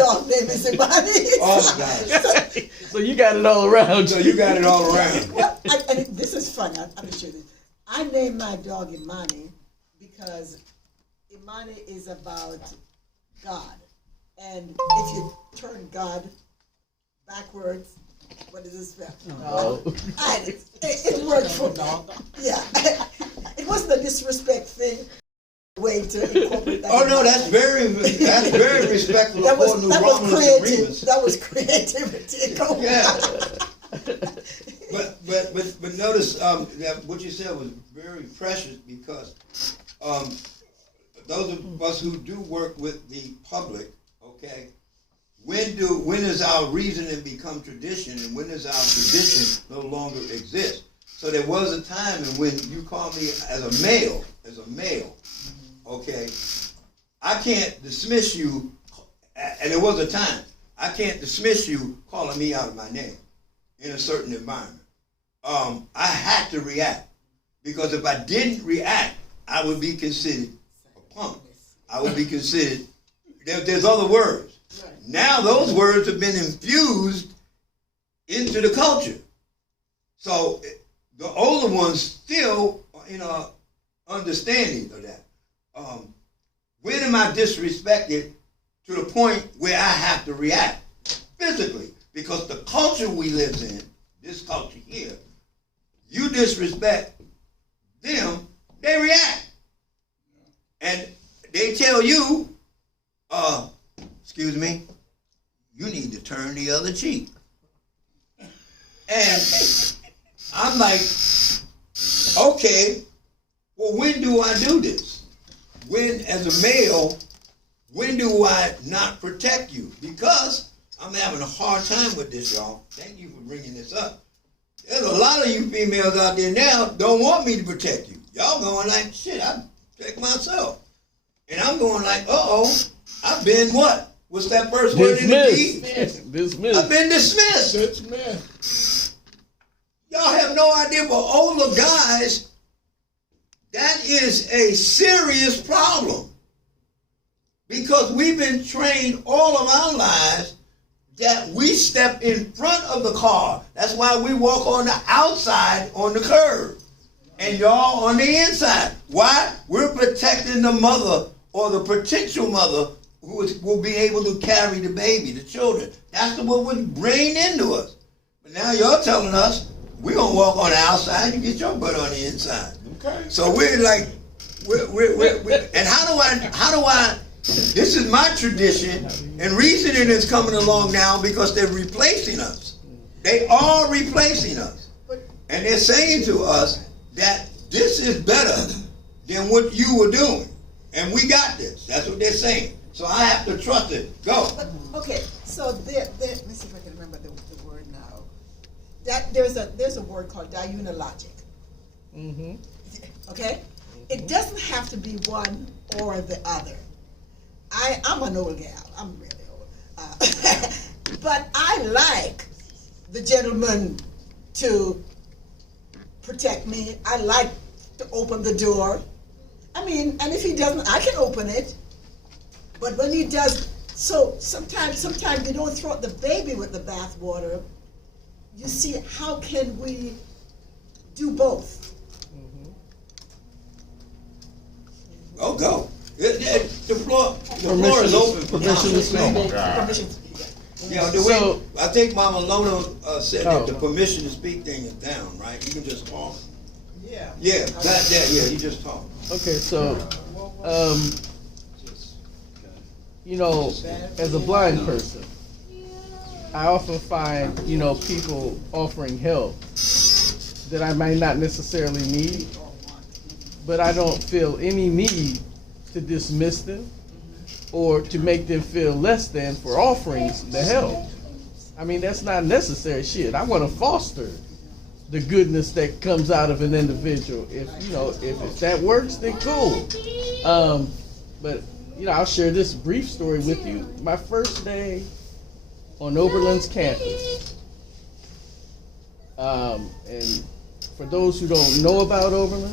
dog name is Imani. All the guys. So you got it all around. So you got it all around. Well, and this is funny. I'm sure this. I named my dog Imani because Imani is about God, and if you turn God backwards, what does it spell? Oh. It worked for me. Yeah, it wasn't a disrespect thing. Way to incorporate that. Oh no, that's very respectful. That was creative. Agreements. That was creativity. Go Yeah. But notice that what you said was very precious because those of us who do work with the public, okay, when does our reasoning become tradition and when does our tradition no longer exist? So there was a time when you called me as a male, okay, I can't dismiss you, and there was a time, I can't dismiss you calling me out of my name in a certain environment. I had to react, because if I didn't react, I would be considered a punk. I would be considered, there's other words. Now those words have been infused into the culture. So the older ones still, understanding of that. When am I disrespected to the point where I have to react physically? Because the culture we live in, this culture here, you disrespect them, they react. And they tell you, excuse me, you need to turn the other cheek. And I'm like, okay, well, when do I do this? When, as a male, when do I not protect you? Because I'm having a hard time with this, y'all. Thank you for bringing this up. There's a lot of you females out there now don't want me to protect you. Y'all going like, shit, I protect myself. And I'm going like, I've been what? What's that first word in the deed? Dismissed. I've been dismissed. Dismissed. Y'all have no idea, but older guys, that is a serious problem. Because we've been trained all of our lives that we step in front of the car. That's why we walk on the outside on the curb. And y'all on the inside. Why? We're protecting the mother or the potential mother who will be able to carry the baby, the children. That's what was brained into us. But now you're telling us we're going to walk on the outside, you get your butt on the inside. Okay. So we're like, and how do I, this is my tradition, and reasoning is coming along now because they're replacing us. They are replacing us. And they're saying to us that this is better than what you were doing. And we got this. That's what they're saying. So I have to trust it. Go. But, okay, so let me see if I can remember the word now. That there's a word called diunologic. Mm-hmm. Okay? It doesn't have to be one or the other. I'm an old gal. I'm really old. But I like the gentleman to protect me. I like to open the door. I mean, and if he doesn't, I can open it. But when he does, so sometimes you don't throw out the baby with the bathwater. You see, how can we do both? Oh, go. The floor is open. Permission to speak. Permission to speak. Yeah, I think Mama Lona said that the permission to speak thing is down, right? You can just talk. Yeah. Yeah, yeah, you just talk. Okay, so, as a blind person, I often find, people offering help that I might not necessarily need, but I don't feel any need to dismiss them or to make them feel less than for offering the help. I mean, that's not necessary shit. I want to foster the goodness that comes out of an individual. If that works, then cool. But I'll share this brief story with you. My first day on Oberlin's campus, and for those who don't know about Oberlin,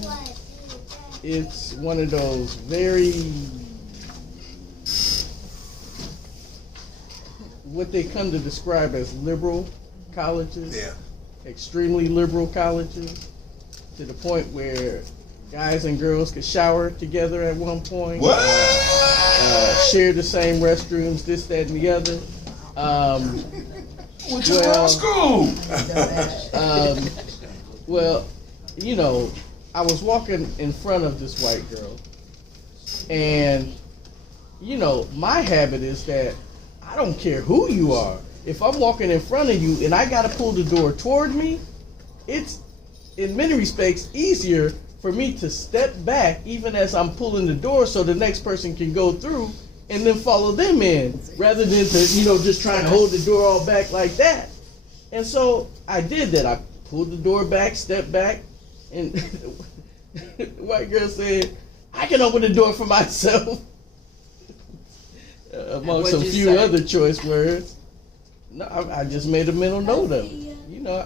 it's one of those very what they come to describe as liberal colleges. Yeah. Extremely liberal colleges, to the point where guys and girls could shower together at one point. What? Share the same restrooms, this, that, and the other. What's your law school? Well, you know, I was walking in front of this white girl, and, you know, my habit is that I don't care who you are. If I'm walking in front of you and I gotta pull the door toward me, it's, in many respects, easier for me to step back even as I'm pulling the door so the next person can go through and then follow them in, rather than to, you know, just trying to hold the door all back like that. And so I did that. I pulled the door back, stepped back, and the white girl said, I can open the door for myself. Amongst a few other choice words. No, I just made a mental note of it. You know,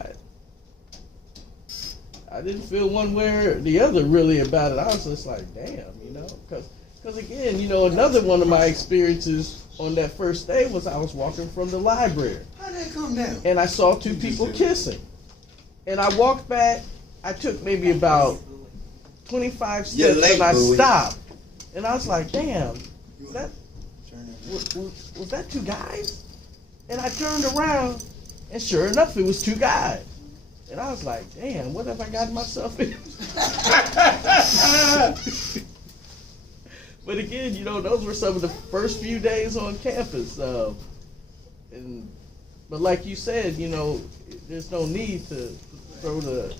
I didn't feel one way or the other really about it. I was just like, damn, you know, because again, you know, another one of my experiences on that first day was I was walking from the library. How did that come down? And I saw two people kissing. And I walked back, I took maybe about 25 steps and I stopped. And I was like, damn, was that two guys? And I turned around, and sure enough, it was two guys. And I was like, damn, what have I gotten myself in? But again, you know, those were some of the first few days on campus. But like you said, you know, there's no need to throw the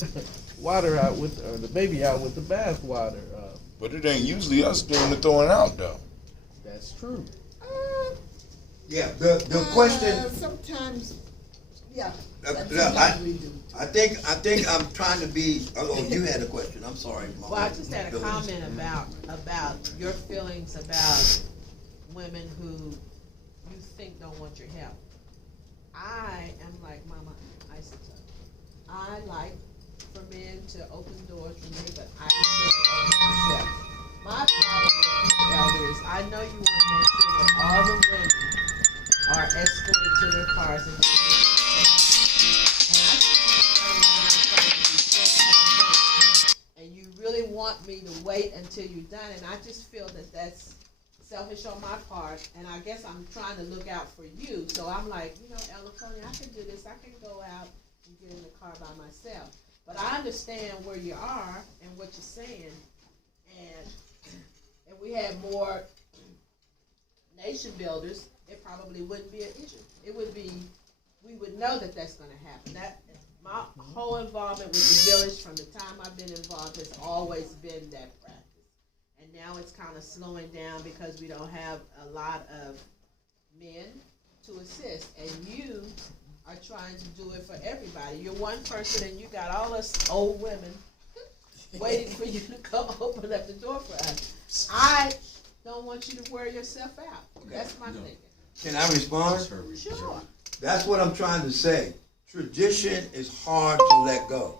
water out with, or the baby out with the bath water. But it ain't usually us doing the throwing out, though. That's true. Yeah, the question. Sometimes, yeah. I think I'm trying to be. Oh, you had a question. I'm sorry, Mom. Well, I just had a comment about your feelings about women who you think don't want your help. I am like Mama Isaac. I like for men to open doors for me, but I can open myself. My problem with you, elders, I know you want to make sure that all the women are escorted to their cars and I and you really want me to wait until you're done, and I just feel that that's selfish on my part, and I guess I'm trying to look out for you. So I'm like, you know, Elder Tony, I can do this. I can go out and get in the car by myself. But I understand where you are and what you're saying, and if we had more nation builders, it probably wouldn't be an issue. It would be, we would know that that's going to happen. That my whole involvement with the village from the time I've been involved has always been that practice. And now it's kind of slowing down because we don't have a lot of men to assist. And you are trying to do it for everybody. You're one person and you got all us old women waiting for you to come open up the door for us. I don't want you to wear yourself out. Okay. That's my thinking. Can I respond? Sure. That's what I'm trying to say. Tradition is hard to let go.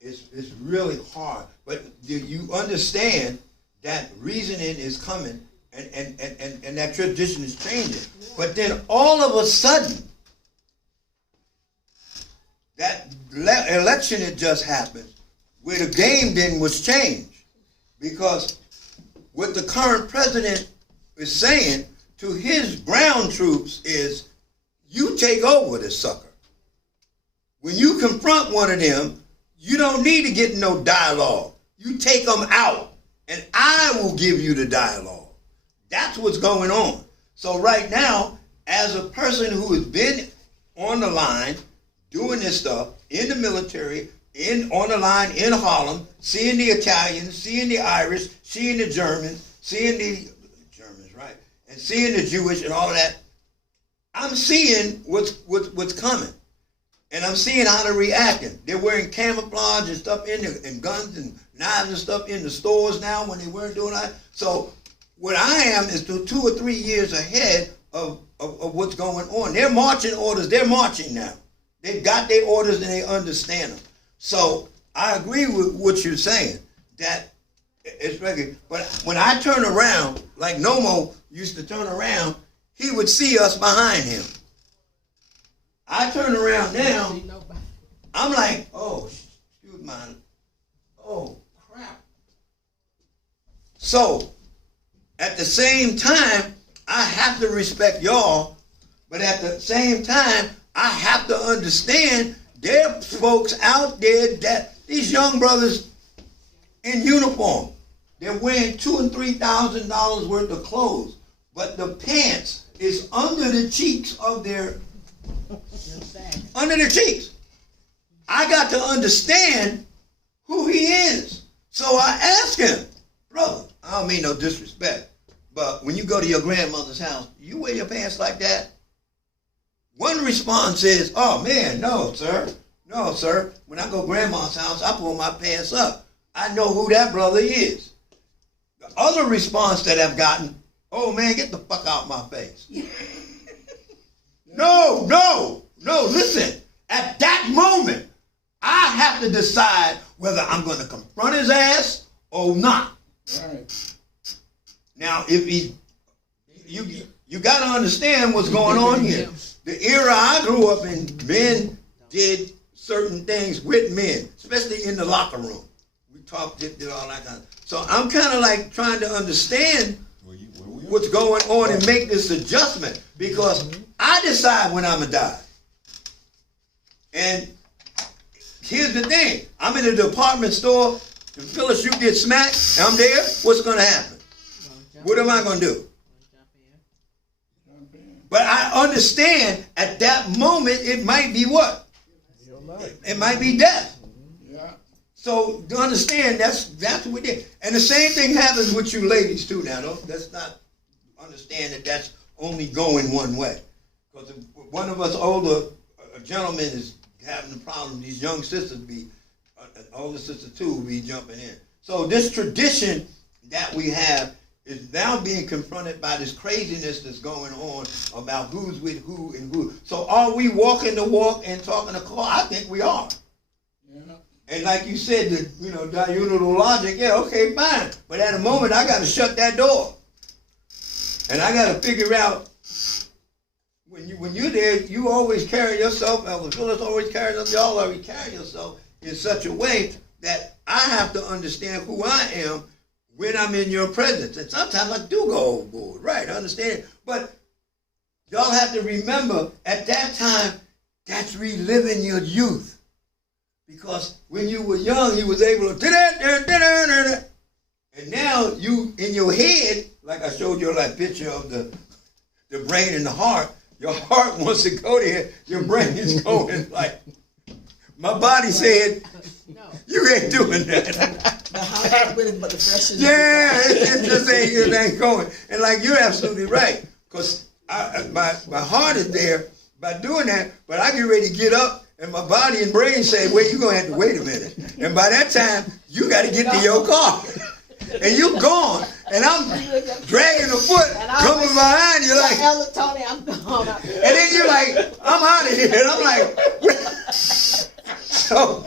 It's really hard. But do you understand that reasoning is coming and that tradition is changing? But then all of a sudden, that election that just happened, where the game then was changed. Because what the current president is saying to his ground troops is, you take over this sucker. When you confront one of them, you don't need to get no dialogue. You take them out, and I will give you the dialogue. That's what's going on. So right now, as a person who has been on the line, doing this stuff, in the military, on the line in Harlem, seeing the Italians, seeing the Irish, seeing the Germans, seeing the Germans, right? And seeing the Jewish and all of that, I'm seeing what's coming. And I'm seeing how they're reacting. They're wearing camouflage and stuff and guns and knives and stuff in the stores now when they weren't doing that. So what I am is 2 or 3 years ahead of what's going on. Their marching orders, they're marching now. They've got their orders and they understand them. So I agree with what you're saying, that it's regular. But when I turn around, like Nomo used to turn around, he would see us behind him. I turn around now, See nobody. I'm like, oh, excuse my, oh, crap. So, at the same time, I have to respect y'all, but at the same time, I have to understand there are folks out there that these young brothers in uniform, they're wearing $2,000 and $3,000 worth of clothes, but the pants is under the cheeks of their, under their cheeks. I got to understand who he is. So I asked him, brother, I don't mean no disrespect, but when you go to your grandmother's house, you wear your pants like that? One response is, oh man, no, sir. No, sir. When I go to grandma's house, I pull my pants up. I know who that brother is. The other response that I've gotten, oh man, get the fuck out my face. No, listen. At that moment, I have to decide whether I'm going to confront his ass or not. Right. Now, if you got to understand what's going on here. The era I grew up in, men did certain things with men, especially in the locker room. We talked, did all that kind of. So I'm kind of like trying to understand what's going on and make this adjustment, because I decide when I'm gonna die. And here's the thing: I'm in a department store, and Phyllis, you get smacked, and I'm there. What's gonna happen? What am I gonna do? But I understand at that moment it might be what? It might be death. Yeah. So to understand, that's what we did. And the same thing happens with you ladies too now. Let's not understand that that's only going one way. Because one of us older gentlemen is having a problem, these young sisters be, an older sister too, will be jumping in. So this tradition that we have is now being confronted by this craziness that's going on about who's with who and who. So are we walking the walk and talking the talk? I think we are. Yeah. And like you said, the diurnal logic, yeah, okay, fine. But at a moment, I got to shut that door. And I got to figure out, when you're there, you always carry yourself, Elder Phyllis always carries yourself, y'all always carry yourself in such a way that I have to understand who I am when I'm in your presence. And sometimes I do go overboard, right? I understand it. But y'all have to remember, at that time, that's reliving your youth. Because when you were young, you was able to, and now you, in your head, like I showed you that picture of the brain and the heart, your heart wants to go there, your brain is going like, my body said, No. you ain't doing that. But the pressure. Yeah, it just ain't going. And like, you're absolutely right. Because my heart is there by doing that, but I get ready to get up, and my body and brain say, wait, you're going to have to wait a minute. And by that time, you got to get to your car. And you're gone. And I'm dragging a foot, coming behind you like, Elder Tony, I'm gone. and then you're like, I'm out of here. And I'm like, so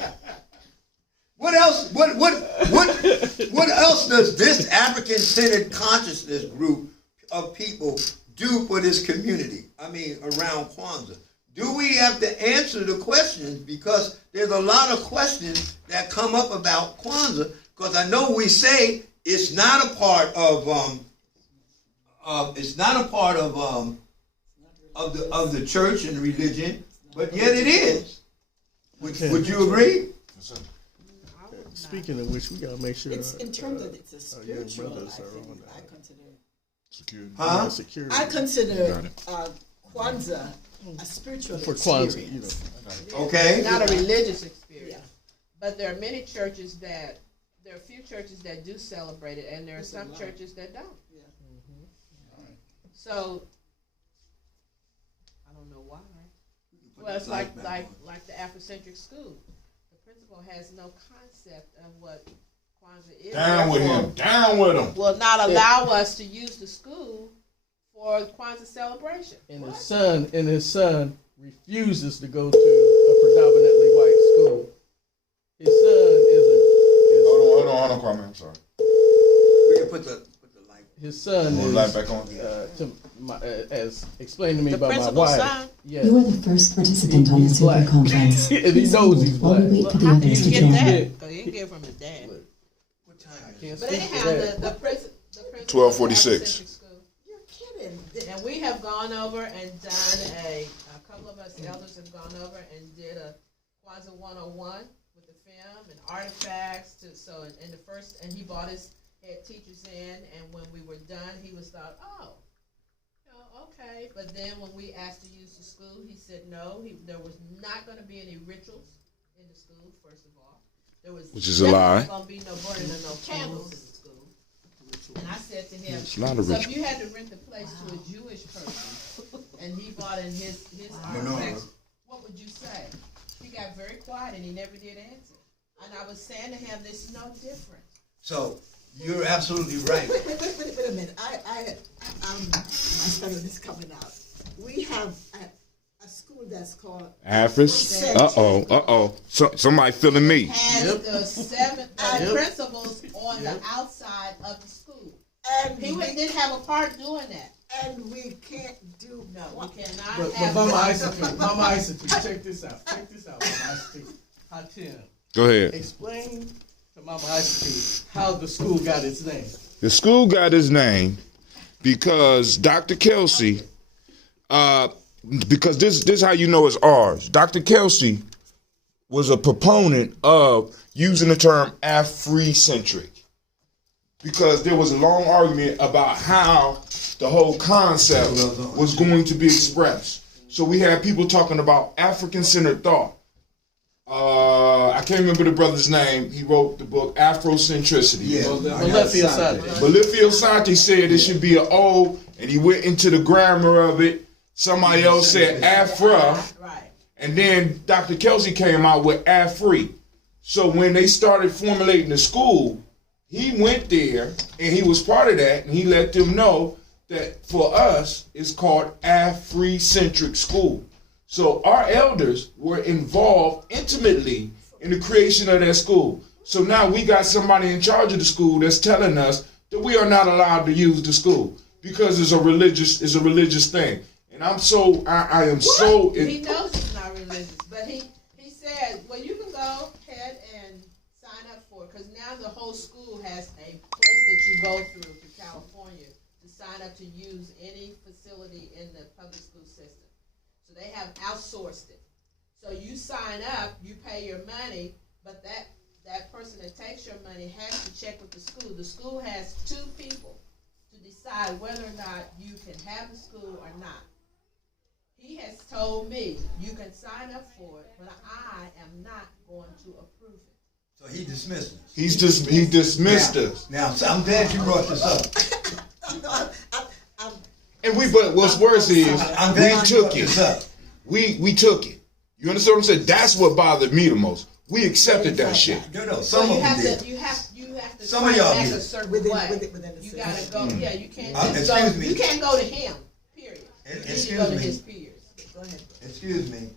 what else? What else does this African-centered consciousness group of people do for this community? I mean, around Kwanzaa. Do we have to answer the questions? Because there's a lot of questions that come up about Kwanzaa. Because I know we say it's not a part of the church and religion, but yet it is. Would you agree? Speaking of which, we gotta make sure. It's in terms of it's a spiritual. brothers are on I consider. Security. Huh? Security. I consider Got it. Kwanzaa a spiritual For Kwanzaa, experience. Okay. It's not a religious experience. Yeah. But there are many churches there are a few churches that do celebrate it, and there are some churches that don't. Yeah. So, I don't know why. Well, it's like the Afrocentric school. The principal has no concept of what Kwanzaa is. Down with him. Down with him. Will not allow us to use the school for Kwanzaa celebration. And his son refuses to go to a predominantly white school. His son is Hold on, Kwame. I'm sorry. We can put the light his son More is, light back on. as explained to me The by my principal's wife. son? Yes. You are the first participant on He's this video black. conference. And he knows he's While we black. wait for the How can others you to get join. that? Because he didn't get it from his dad. What time is it? Can't But speak anyhow, for that. the principal 12:46. of the Afrocentric School. You're kidding. And we have gone over and done a couple of us elders have gone over and did a Kwanzaa 101 with the film and artifacts and the first, and he brought his head teachers in, and when we were done, he was thought, okay. But then when we asked to use the school, he said no, there was not going to be any rituals in the school, first of all. There was Which is a lie. going to be no burning of no candles in the school. And I said to him, It's not a so ritual. if you had to rent the place to a Jewish person, and he brought in his artifacts, what would you say? He got very quiet and he never did answer. And I was saying to him, there's no difference. So you're absolutely right. Wait a minute. My study is coming out. We have a school that's called Afris. Uh-oh. Somebody feeling me. Has the seven principals on the outside of the school. and Didn't have a part doing that. and we can't do No, we cannot But have. Mama Isaac, check this out, Mama Isaac. Hatim, Go ahead. explain to Mama Isaac how the school got its name. The school got his name because Dr. Kelsey, because this is how you know it's ours. Dr. Kelsey was a proponent of using the term Afrocentric because there was a long argument about how the whole concept was going to be expressed. So we had people talking about African-centered thought. I can't remember the brother's name. He wrote the book Afrocentricity. Yeah. Malefia Sade. Malefia Sade said it should be an O, and he went into the grammar of it. Somebody else said Afra, Right. and then Dr. Kelsey came out with Afri. So when they started formulating the school, he went there, and he was part of that, and he let them know that for us, it's called Afrocentric School. So our elders were involved intimately in the creation of that school. So now we got somebody in charge of the school that's telling us that we are not allowed to use the school because it's a religious thing. And I am so. He knows it's not religious, but he said, well, you can go ahead and sign up for it because now the whole school has a place that you go through to California to sign up to use any facility in the public school system. So they have outsourced it. So you sign up, you pay your money, but that person that takes your money has to check with the school. The school has two people to decide whether or not you can have the school or not. He has told me you can sign up for it, but I am not going to approve it. So he dismissed us. He dismissed us. Now, so I'm glad you brought this up. But what's worse is I'm we glad you took brought this up. it. We took it. You understand what I'm saying? That's what bothered me the most. We accepted that shit. No, So some you of them have did. to you have to Some of sign y'all back did. a certain Within way. the You system. gotta go. Yeah, you can't just excuse go. me. You can't go to him. Period. You need to Excuse go to me. his peers. Go ahead. Excuse me.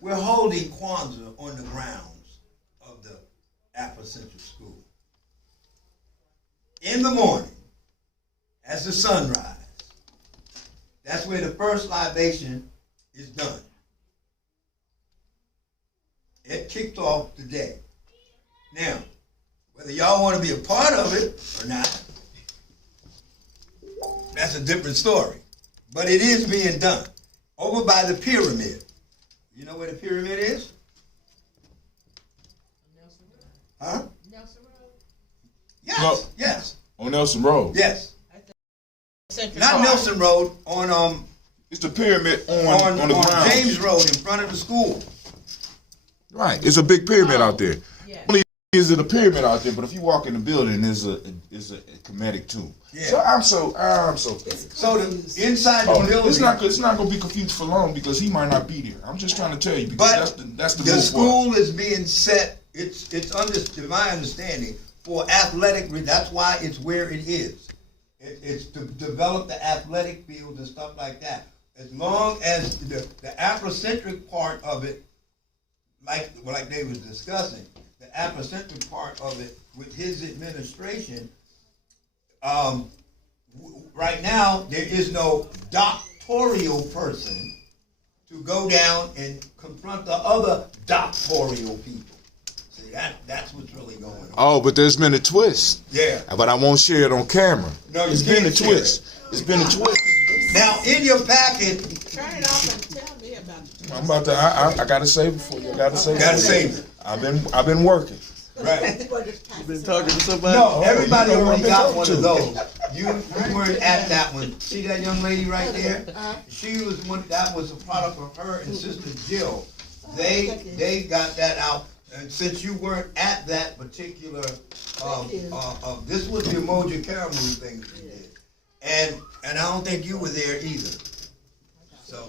We're holding Kwanzaa on the grounds of the Afrocentric School. In the morning, as the sun rises, that's where the first libation is done. It kicked off the day. Now, whether y'all want to be a part of it or not, that's a different story. But it is being done over by the pyramid. You know where the pyramid is? Nelson Road. Huh? Nelson Road. Yes. No. Yes. On Nelson Road. Yes. Central Not Park. Nelson Road, on It's the pyramid on the ground. James Road in front of the school. Right. It's a big pyramid out there. Yeah. Only is it a pyramid out there, but if you walk in the building, there's a Kemetic tomb. Yeah. So I'm so. So inside the building, It's not gonna be confused for long because he might not be there. I'm just trying to tell you because but that's the the move school is being set. It's under, to my understanding, for athletic. That's why it's where it is. It's to develop the athletic field and stuff like that. As long as the Afrocentric part of it, like they was discussing, the Afrocentric part of it with his administration, Right now, there is no doctorial person to go down and confront the other doctorial people. See, that's what's really going on. Oh, but there's been a twist. Yeah. But I won't share it on camera. No, you it's been a can't share twist. It's been a twist. Now, in your packet, Turn it off and tell me about it. I'm about to. I gotta save it for you. I gotta save gotta it. save it. I've been working. Right. You been talking to somebody? No, everybody you know already what got I'm one talking of those. You weren't at that one. See that young lady right there? She was one. That was a product of her and Sister Jill. They got that out. And since you weren't at that particular, this was the emoji caramel thing that you did, and I don't think you were there either. So,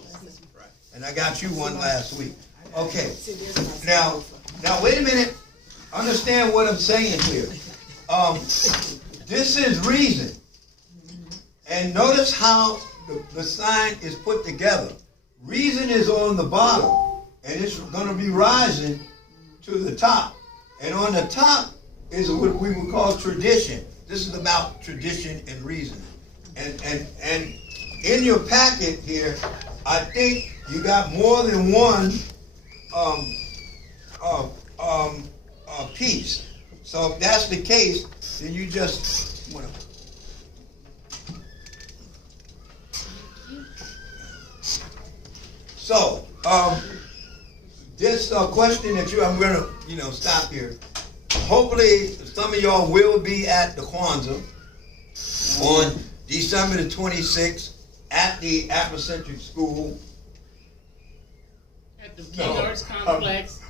right. And I got you one last week. Okay. Now wait a minute. Understand what I'm saying here. This is reason. And notice how the sign is put together. Reason is on the bottom, and it's going to be rising to the top. And on the top is what we would call tradition. This is about tradition and reason. And in your packet here, I think you got more than one piece. So if that's the case, then you just want to. So this question that I'm gonna stop here. Hopefully, some of y'all will be at the Kwanzaa on December the 26th at the Afrocentric School. At the King Arts Complex.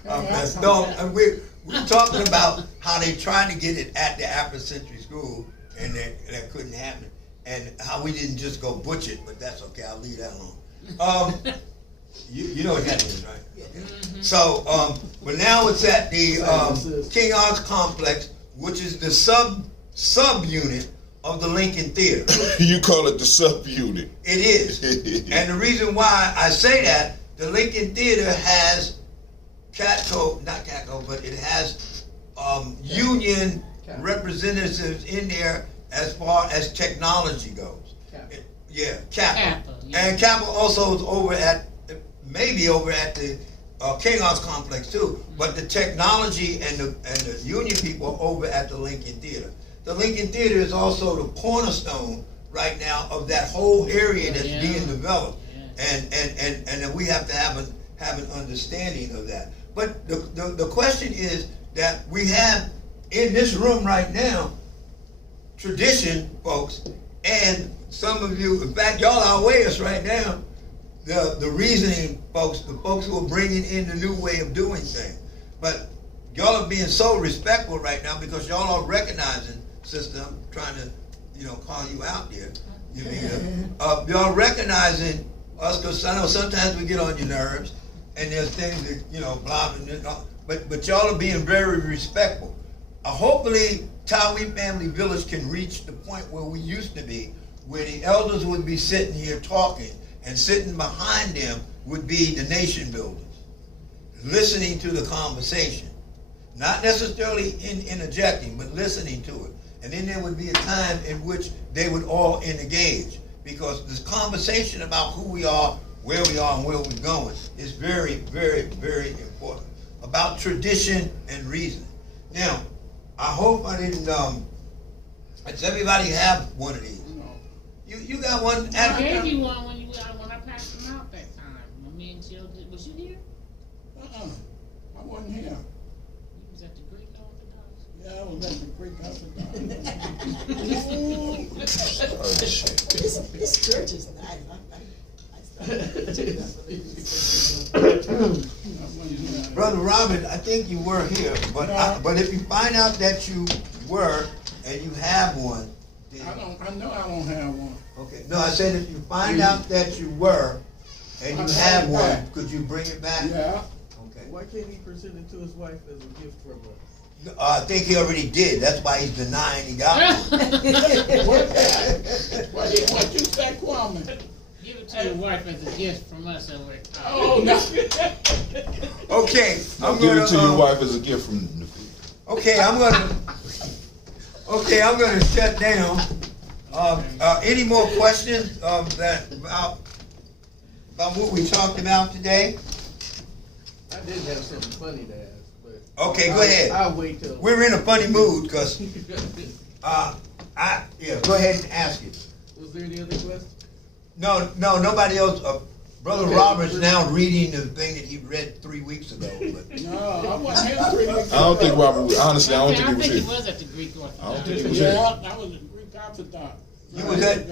We're talking about how they trying to get it at the Afrocentric School, and that couldn't happen, and how we didn't just go butcher it, but that's okay. I'll leave that alone. You know what that is, right? Okay. So, but now it's at the King Arts Complex, which is the sub-unit of the Lincoln Theater. You call it the subunit. It is. And the reason why I say that, the Lincoln Theater has but it has union representatives in there as far as technology goes. Kappa. And Kappa also is maybe over at the King Arts Complex too. But the technology and the union people are over at the Lincoln Theater. The Lincoln Theater is also the cornerstone right now of that whole area that's being developed, and we have to have an understanding of that. But the question is that we have in this room right now tradition, folks, and some of you, in fact, y'all outweigh us right now. The reasoning, folks, the folks who are bringing in the new way of doing things. But y'all are being so respectful right now because y'all are recognizing, sister, I'm trying to, call you out there. Y'all recognizing us because I know sometimes we get on your nerves and there's things that, blah, blah, but y'all are being very respectful. Hopefully, Tawi Family Village can reach the point where we used to be, where the elders would be sitting here talking, and sitting behind them would be the nation builders, listening to the conversation. Not necessarily interjecting, but listening to it. And then there would be a time in which they would all engage, because this conversation about who we are, where we are, and where we're going is very, very, very important. About tradition and reason. Now, I hope I didn't, does everybody have one of these? You got one? I gave you one when I passed them out that time. When me and Jill did. Was you here? I wasn't here. You was at the Greek Orthodox? Yeah, I was at the Greek Orthodox. This church is nice. Brother Robin, I think you were here, but if you find out that you were and you have one, then I know I won't have one. Okay. No, I said if you find out that you were and you have one, could you bring it back? Yeah. Okay. Why can't he present it to his wife as a gift from us? I think he already did. That's why he's denying he got one. What you say, Kwame? Give it to your wife as a gift from us over at college. Oh, no. Okay. Give it to your wife as a gift from the Okay, I'm gonna shut down. Any more questions about what we talked about today? I did have something funny to ask, but Okay, go ahead. I'll wait till. We're in a funny mood because go ahead and ask it. Was there any other questions? No, nobody else. Brother Okay. Robert's now reading the thing that he read 3 weeks ago. But No, I wasn't here 3 weeks ago. I don't think Robert was, honestly, I don't think he was he here. was at the Greek I don't Orthodox. think he was here. Yeah, I was a Greek Orthodox. You was at,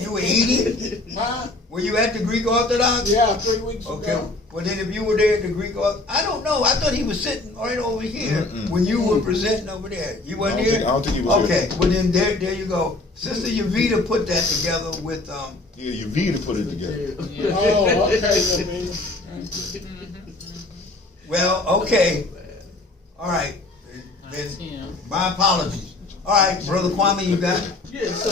you were eating? Huh? Were you at the Greek Orthodox? Yeah, 3 weeks Okay. ago. Well, then if you were there at the Greek Orthodox, I don't know. I thought he was sitting right over here when you were presenting over there. You wasn't here? I don't think he was Okay. here. Well, then there you go. Sister Yavita put that together with Yeah, your Vita put it together. Oh, okay, Lavina. Well, okay. All right. Then my apologies. All right, Brother Kwame, you got it? Yeah, so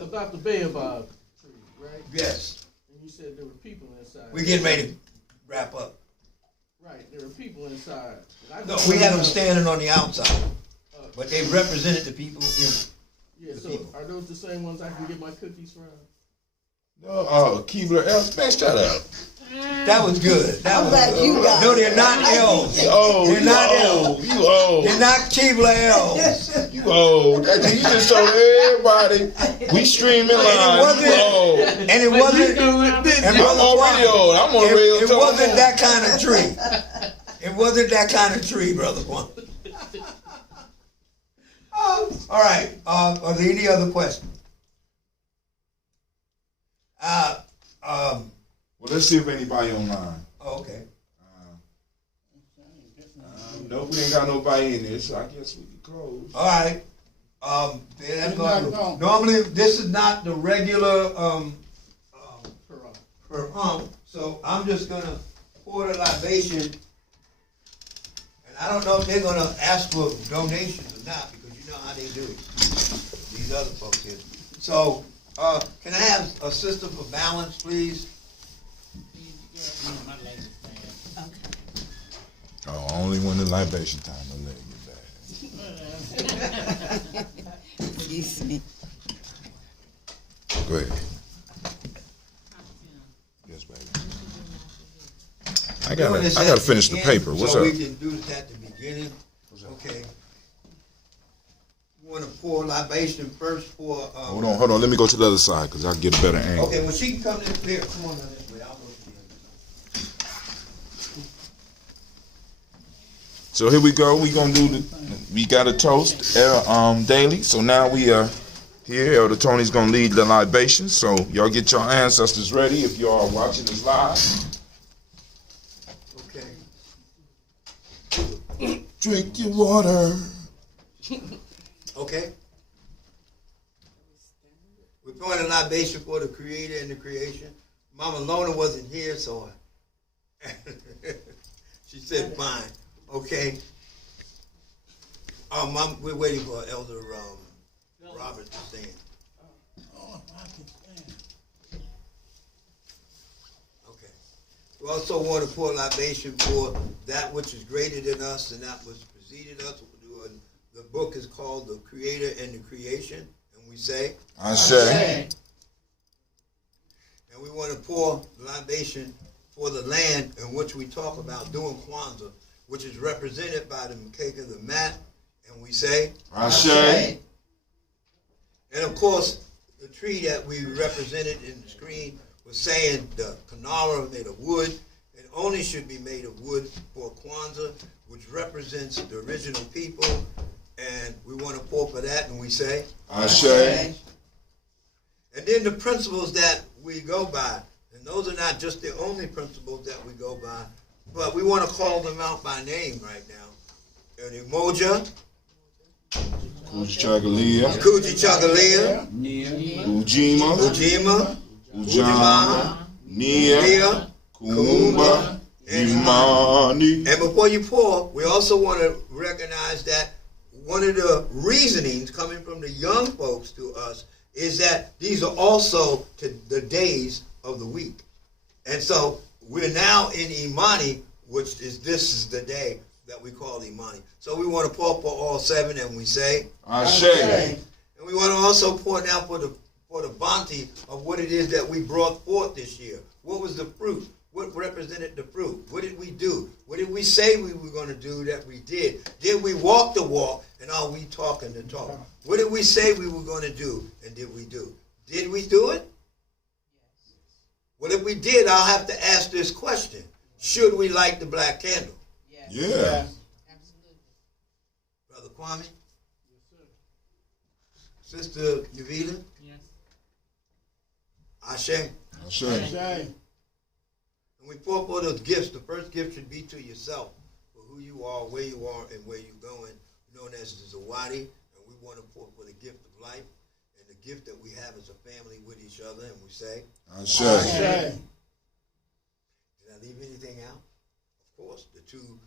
about the baobab tree, right? Yes. And you said there were people inside. We're getting ready to wrap up. Right, there were people inside. And I No, just we had wanna them know- standing on the outside, but they represented the people in. Yeah, the so people. are those the same ones I can get my cookies from? No, Keebler elves. Man, shut up. That was good. That was glad good. you got No, it. they're not elves. Oh, They're you not old. elves. You old. They're not Keebler elves. You old. You just told everybody we streaming live. You old. And it wasn't. And I'm Brother already Kwame, old. I'm on real it talk. wasn't that kind of tree. It wasn't that kind of tree, Brother Kwame. All right. Are there any other questions? Well, let's see if anybody online. Oh, okay. Nope, we ain't got nobody in there, so I guess we can close. All right. It's not gone. Normally, this is not the regular Hurrah. so I'm just gonna pour the libation, and I don't know if they're gonna ask for donations or not, because you know how they do it. These other folks here. So, can I have a sister for balance, please? Oh, only when the libation time, I'll let you back. Excuse me. Go ahead. Yes, baby. I gotta finish the paper. What's so up? we can do this at the beginning. Okay. You want to pour libation first for? Hold on. Let me go to the other side because I'll get a better angle. Okay, well she can come in there. Come on down this way. I'll go to the other side. So here we go. We got a toast daily. So now we are here. Elder Tony's gonna lead the libation. So y'all get your ancestors ready if you are watching this live. Okay. Drink your water. Okay. We're pouring a libation for the Creator and the creation. Mama Lona wasn't here, so she said fine. Okay. We're waiting for Elder Robert to stand. Oh, I can stand. Okay. We also want to pour libation for that which is greater than us and that which preceded us. The book is called The Creator and the Creation, and we say, Ashe. and we want to pour libation for the land in which we talk about doing Kwanzaa, which is represented by the Mkeka, the mat, and we say, Ashe. and of course, the tree that we represented in the screen was saying the Kanara made of wood. It only should be made of wood for Kwanzaa, which represents the original people, and we want to pour for that, and we say, Ashe. and then the principles that we go by, and those are not just the only principles that we go by, but we want to call them out by name right now. And Umoja, Kuchagalia. Kuji Chagalia, Ujima. Ujima, Ujama. Nia. Nia, Kumba. Imani. and before you pour, we also want to recognize that one of the reasonings coming from the young folks to us is that these are also the days of the week. And so we're now in Imani, this is the day that we call Imani. So we want to pour for all 7, and we say, Ashe. and And we want to also point out for the bounty of what it is that we brought forth this year. What was the fruit? What represented the fruit? What did we do? What did we say we were going to do that we did? Did we walk the walk, and are we talking the talk? What did we say we were going to do, and did we do? Did we do it? Well, if we did, I'll have to ask this question. Should we light the black candle? Yes. Yeah. Absolutely. Brother Kwame? Sister Yavita? Yes. Ashe? Sure. Shame. And we pour for those gifts. The first gift should be to yourself, for who you are, where you are, and where you're going, known as the Zawadi. And we want to pour for the gift of life and the gift that we have as a family with each other. And we say, Sure. Shame. did I leave anything out? Of course, the two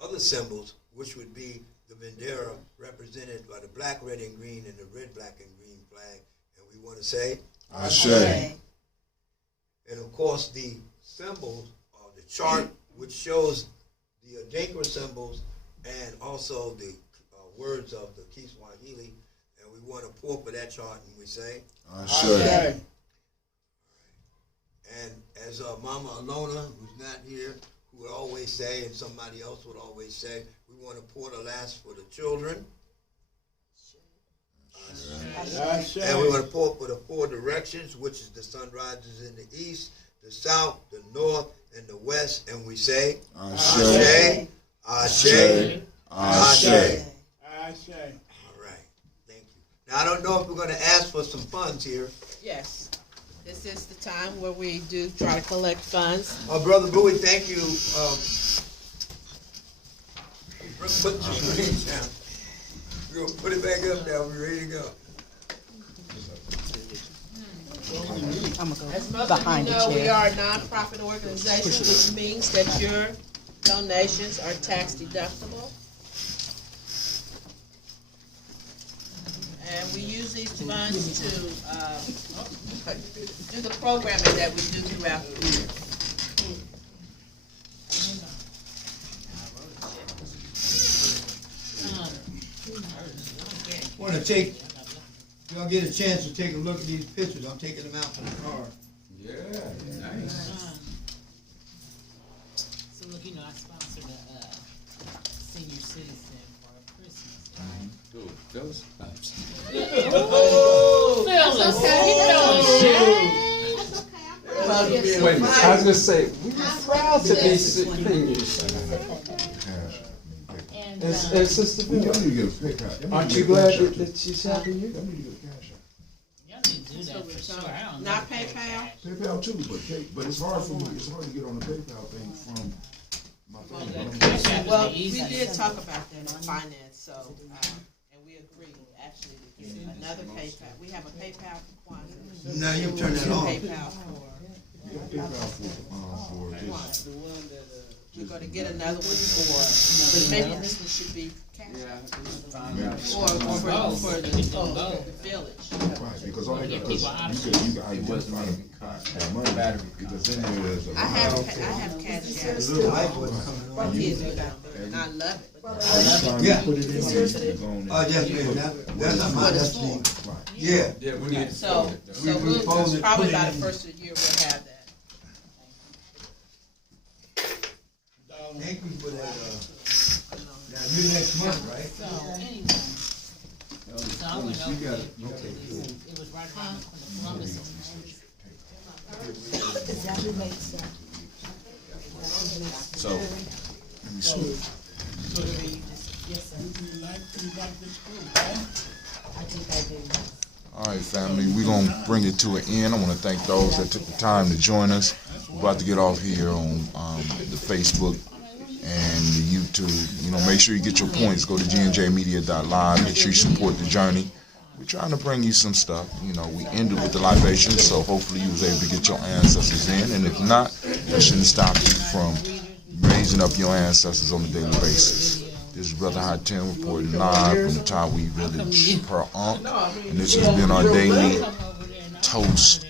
other symbols, which would be the bandera represented by the black, red, and green, and the red, black, and green flag. And we want to say, Ashe. and of course, the symbols, or the chart, which shows the Adinkra symbols and also the words of the Kiswahili. And we want to pour for that chart, and we say, Ashe. Shame. and as Mama Alona, who's not here, who would always say, and somebody else would always say, we want to pour the last for the children. And we want to pour for the four directions, which is the sun rises in the east, the south, the north, and the west. And we say, Ashe. Ashe, Ashe, Ashe. Shame. All right, thank you. Now, I don't know if we're going to ask for some funds here. Yes. This is the time where we do try to collect funds. Brother Bowie, thank you. Put your screen down. We're going to put it back up now. We're ready to go. As most of you know, we are a nonprofit organization, which means that your donations are tax deductible. And we use these funds to do the programming that we do throughout the year. I want to take, y'all get a chance to take a look at these pictures. I'm taking them out from the car. Yeah, nice. So look, you know, I sponsored a senior citizen for a Christmas, right? Dude, those Phyllis, Wait a minute, I was gonna say, we were proud to be seniors. And And Sister Bill, aren't you glad that she's helping you? y'all need to do that for sure. I don't know. Not PayPal? PayPal too, but it's hard for me. It's hard to get on the PayPal thing from my Well, family. Well, we did talk about that in finance, so, and we agreed actually to get another PayPal. We have a PayPal for Kwanzaa. Now you turn that on. PayPal for Yeah, PayPal for just Kwanzaa. We're gonna get another one but maybe this one should be cash. Or for the village. right because all because you can identify the money battery because then there's a I have cash out. The little light wasn't coming on. Kids are out there, and I love it. Yeah. put it in there, it's going in. Oh, yes, ma'am. That's not mine. That's the, Right. yeah. Yeah, we need to So, fold it, though. so We fold it, probably put it by in. the first of the year, we'll have that. Thank you for that. Now, you next month, right? So, anyway. So I went over it. It was right around the Columbus. So, let me see. All right, family, we're going to bring it to an end. I want to thank those that took the time to join us. We're about to get off here on the Facebook and the YouTube. You know, make sure you get your points. Go to gnjmedia.live. Make sure you support the journey. We're trying to bring you some stuff. You know, we ended with the libations, so hopefully you was able to get your ancestors in. And if not, that shouldn't stop you from raising up your ancestors on a daily basis. This is Brother Hatem reporting live from the Tawi Village per Ankh. And this has been our daily Toast